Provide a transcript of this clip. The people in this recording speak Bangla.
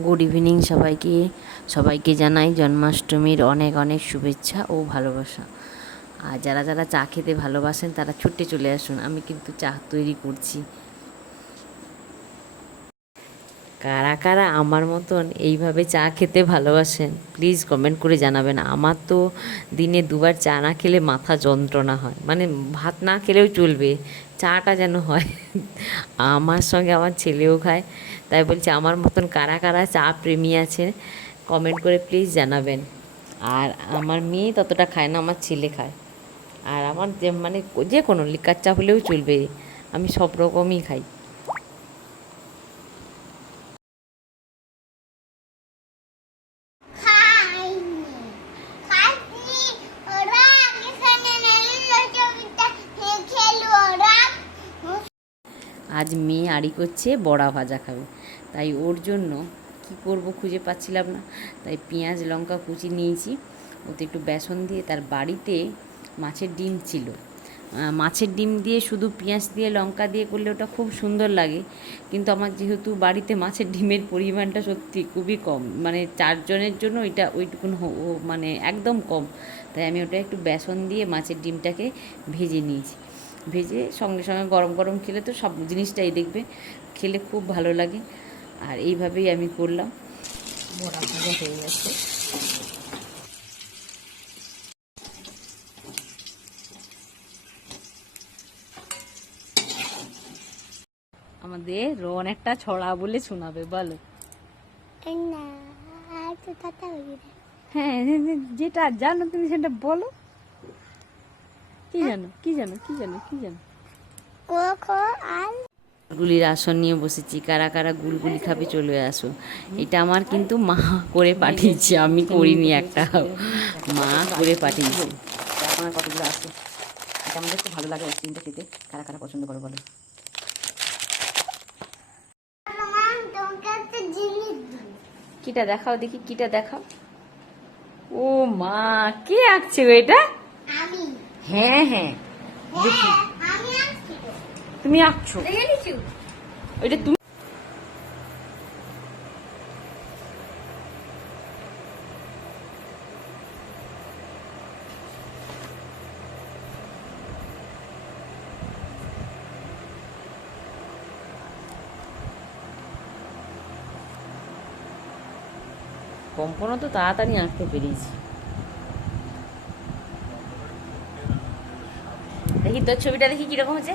গুড ইভিনিং সবাইকে। সবাইকে জানাই জন্মাষ্টমীর অনেক অনেক শুভেচ্ছা ও ভালোবাসা। আর যারা যারা চা খেতে ভালোবাসেন তারা ছুটে চলে আসুন, আমি কিন্তু চা তৈরি করছি। কারা কারা আমার মতন এইভাবে চা খেতে ভালোবাসেন প্লিজ কমেন্ট করে জানাবেন। আমার তো দিনে দুবার চা না খেলে মাথা যন্ত্রণা হয়, মানে ভাত না খেলেও চলবে, চাটা যেন হয়। আমার সঙ্গে আমার ছেলেও খায়, তাই বলছি আমার মতন কারা কারা চা প্রেমী আছে কমেন্ট করে প্লিজ জানাবেন। আর আমার মেয়ে ততটা খায় না, আমার ছেলে খায়। আর আমার যে মানে যে কোনো লিকার চা হলেও চলবে, আমি সব রকমই খাই। আজ মেয়ে আড়ি করছে, বড়া ভাজা খাবে, তাই ওর জন্য কি করব খুঁজে পাচ্ছিলাম না, তাই পেঁয়াজ লঙ্কা কুচি নিয়েছি, ওতে একটু বেসন দিয়ে, তার বাড়িতে মাছের ডিম ছিল, মাছের ডিম দিয়ে শুধু পেঁয়াজ দিয়ে লঙ্কা দিয়ে করলে ওটা খুব সুন্দর লাগে, কিন্তু আমার যেহেতু বাড়িতে মাছের ডিমের পরিমাণটা সত্যি খুবই কম, মানে 4 জনের জন্য ওইটা ওইটুকুন মানে একদম কম, তাই আমি ওটা একটু বেসন দিয়ে মাছের ডিমটাকে ভেজে নিয়েছি। ভেজে সঙ্গে সঙ্গে গরম গরম খেলে তো সব জিনিসটাই দেখবে খেলে খুব ভালো লাগে। আর এইভাবেই আমি করলাম। বড়া ভাজা হয়ে গেছে। আমাদের রোন একটা ছড়া বলে শোনাবে, বলো। হ্যাঁ, যেটা জানো তুমি সেটা বলো। কি জানো, কি জানো, কি জানো, কি জানো? গুলির আসন নিয়ে বসেছি, কারা কারা গুলগুলি খাবে চলে আসো। এটা আমার কিন্তু মা করে পাঠিয়েছে, আমি করিনি, একটা মা করে পাঠিয়েছে। এখন আর কতগুলো আছে, এটা আমাদের খুব ভালো লাগে আইসক্রিমটা খেতে। কারা কারা পছন্দ করো বলো। কিটা দেখাও দেখি, কিটা দেখাও। ও মা, কে আঁকছে এটা? হ্যাঁ হ্যাঁ দেখি, তুমি আঁকছো ওইটা তুমি। কম্পনও তো তাড়াতাড়ি আঁকতে পেরেছি। দেখি তোর ছবিটা দেখি কিরকম হচ্ছে।